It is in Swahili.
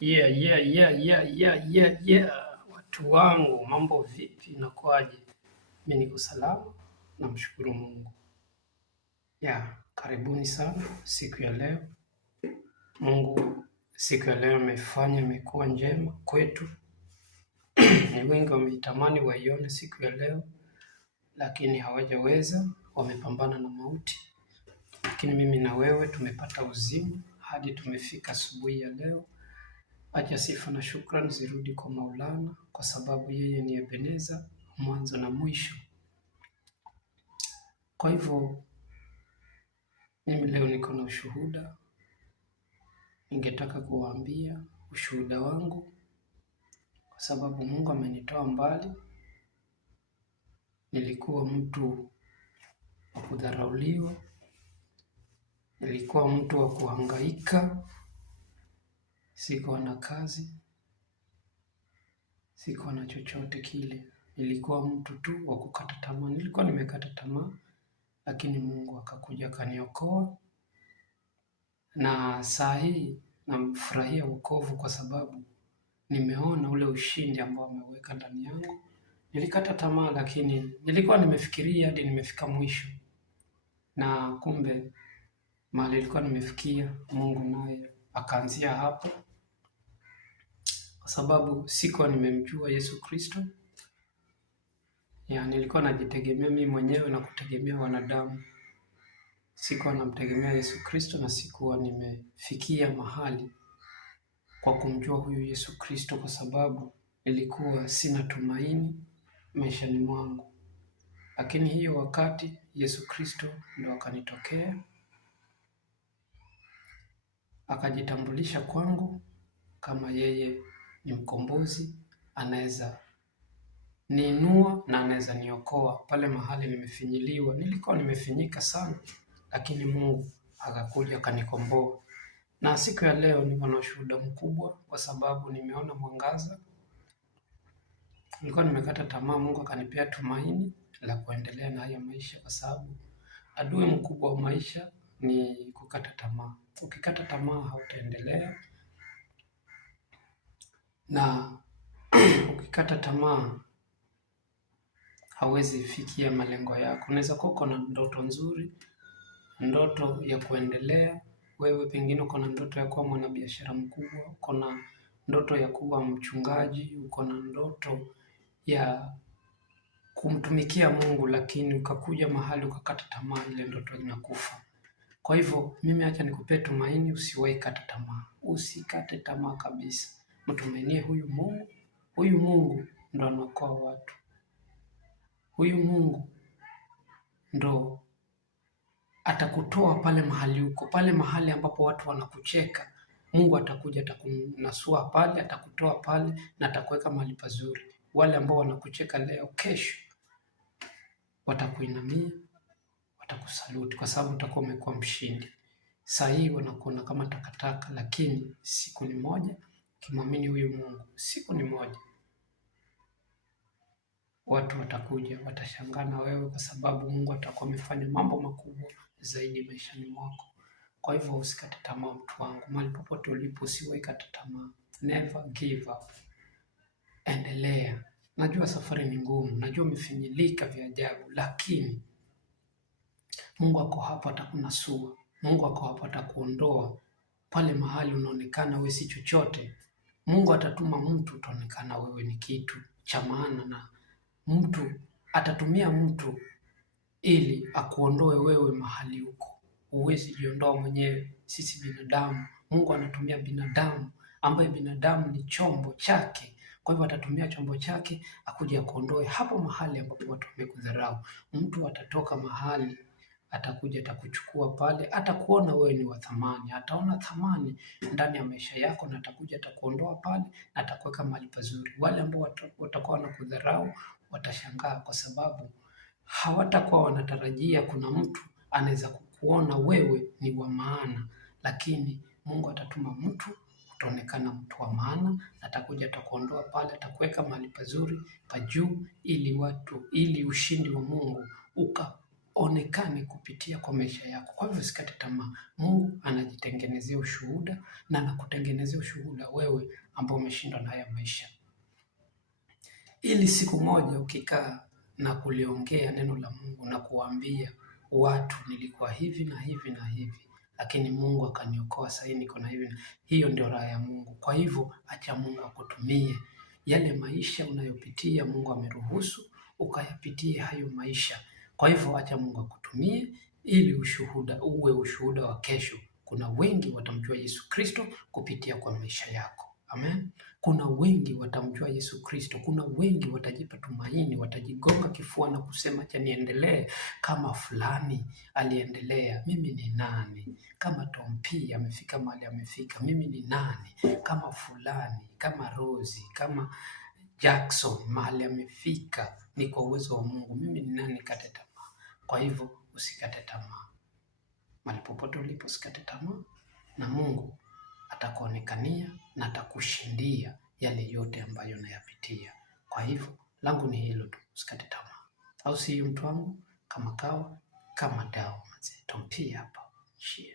Yeah. Watu wangu, mambo vipi? Inakuaje? Mimi niko salama, namshukuru Mungu. Karibuni sana siku ya leo. Mungu siku ya leo amefanya imekuwa njema kwetu. Ni wengi wameitamani waione siku ya leo, lakini hawajaweza, wamepambana na mauti. Lakini mimi na wewe tumepata uzima hadi tumefika asubuhi ya leo. Acha sifa na shukrani zirudi kwa Maulana, kwa sababu yeye ni Ebeneza, mwanzo na mwisho. Kwa hivyo mimi leo niko na ushuhuda. Ningetaka kuwaambia ushuhuda wangu, kwa sababu Mungu amenitoa mbali. Nilikuwa mtu wa kudharauliwa, nilikuwa mtu wa kuhangaika, sikuwa na kazi, sikuwa na chochote kile. Nilikuwa mtu tu wa kukata tamaa, nilikuwa nimekata tamaa, lakini Mungu akakuja akaniokoa. Na saa hii namfurahia wokovu, kwa sababu nimeona ule ushindi ambao ameweka ndani yangu. Nilikata tamaa, lakini nilikuwa nimefikiria hadi nimefika mwisho, na kumbe mahali nilikuwa nimefikia, Mungu naye akaanzia hapo, kwa sababu sikuwa nimemjua Yesu Kristo. Nilikuwa najitegemea mimi mwenyewe na kutegemea wanadamu. Sikuwa namtegemea Yesu Kristo, na sikuwa nimefikia mahali kwa kumjua huyu Yesu Kristo, kwa sababu nilikuwa sina tumaini maishani mwangu. Lakini hiyo wakati Yesu Kristo ndo akanitokea, akajitambulisha kwangu kama yeye ni mkombozi, anaweza niinua na anaweza niokoa pale mahali nimefinyiliwa. Nilikuwa nimefinyika sana, lakini Mungu akakuja akanikomboa. Na siku ya leo niko na ushuhuda mkubwa, kwa sababu nimeona mwangaza. Nilikuwa nimekata tamaa, Mungu akanipea tumaini la kuendelea na haya maisha, kwa sababu adui mkubwa wa maisha ni kukata tamaa. Ukikata tamaa hautaendelea, na ukikata tamaa hauwezi fikia malengo yako. Unaweza kuwa uko na ndoto nzuri, ndoto ya kuendelea. Wewe pengine uko na ndoto ya kuwa mwanabiashara mkubwa, uko na ndoto ya kuwa mchungaji, uko na ndoto ya kumtumikia Mungu, lakini ukakuja mahali ukakata tamaa, ile ndoto inakufa. Kwa hivyo mimi acha nikupee tumaini, usiwahi kata tamaa. Usikate tamaa kabisa. Mtumainie huyu Mungu. Huyu Mungu ndo anaokoa watu. Huyu Mungu ndo atakutoa pale mahali uko, pale mahali ambapo watu wanakucheka. Mungu atakuja, atakunasua pale, atakutoa pale na atakuweka mahali pazuri. Wale ambao wanakucheka leo, kesho watakuinamia, watakusaluti, kwa sababu utakuwa umekuwa mshindi. Saa hii wanakuona kama takataka, lakini siku ni moja, ukimwamini huyu Mungu, siku ni moja watu watakuja, watashangaa na wewe, kwa sababu Mungu atakuwa amefanya mambo makubwa zaidi maishani mwako. Kwa hivyo usikate tamaa, mtu wangu. Mahali popote ulipo, usiwahi kata tamaa. Never give up. Endelea. Najua safari ni ngumu, najua umefinyilika vya ajabu, lakini Mungu ako hapa, atakunasua. Mungu ako hapa, atakuondoa pale mahali unaonekana wewe si chochote. Mungu atatuma mtu, utaonekana wewe ni kitu cha maana, na mtu atatumia mtu ili akuondoe wewe mahali uko. Huwezi jiondoa mwenyewe. Sisi binadamu, Mungu anatumia binadamu, ambaye binadamu ni chombo chake. Kwa hivyo atatumia chombo chake akuja akuondoe hapo mahali ambapo watu wamekudharau. Mtu atatoka mahali, atakuja atakuchukua pale, atakuona wewe ni wa thamani, ataona thamani ndani ya maisha yako, na atakuja atakuondoa pale na atakuweka mahali pazuri. Wale ambao watakuwa wanakudharau watashangaa, kwa sababu hawatakuwa wanatarajia kuna mtu anaweza kukuona wewe ni wa maana. Lakini Mungu atatuma mtu, utaonekana mtu wa maana, atakuja atakuondoa pale, atakuweka mahali pazuri pa juu, ili ushindi wa Mungu aonekane kupitia kwa maisha yako. Kwa hivyo usikate tamaa. Mungu anajitengenezea ushuhuda na anakutengenezea ushuhuda wewe ambao umeshindwa na haya maisha, ili siku moja ukikaa na kuliongea neno la Mungu na kuambia watu, nilikuwa hivi na hivi na hivi, lakini Mungu akaniokoa, sasa niko na hivi. Hiyo ndio raha ya Mungu. Kwa hivyo acha Mungu akutumie yale maisha unayopitia. Mungu ameruhusu ukayapitie hayo maisha. Kwa hivyo acha Mungu akutumie ili ushuhuda uwe ushuhuda wa kesho. Kuna wengi watamjua Yesu Kristo kupitia kwa maisha yako. Amen. Kuna wengi watamjua Yesu Kristo. Kuna wengi watajipa tumaini, watajigonga kifua na kusema acha niendelee kama fulani aliendelea. Mimi ni nani? Kama Tom P amefika mahali amefika, mimi ni nani? Kama fulani, kama Rosie, kama Jackson mahali amefika, ni kwa uwezo wa Mungu. Mimi ni nani nikate tamaa? Kwa hivyo usikate tamaa. Mahali popote ulipo usikate tamaa, na Mungu atakuonekania na atakushindia yale yote ambayo unayapitia. Kwa hivyo langu ni hilo tu, usikate tamaa. Au si mtu wangu, kama kawa kama dawa mazee. Tom P hapa. Shia.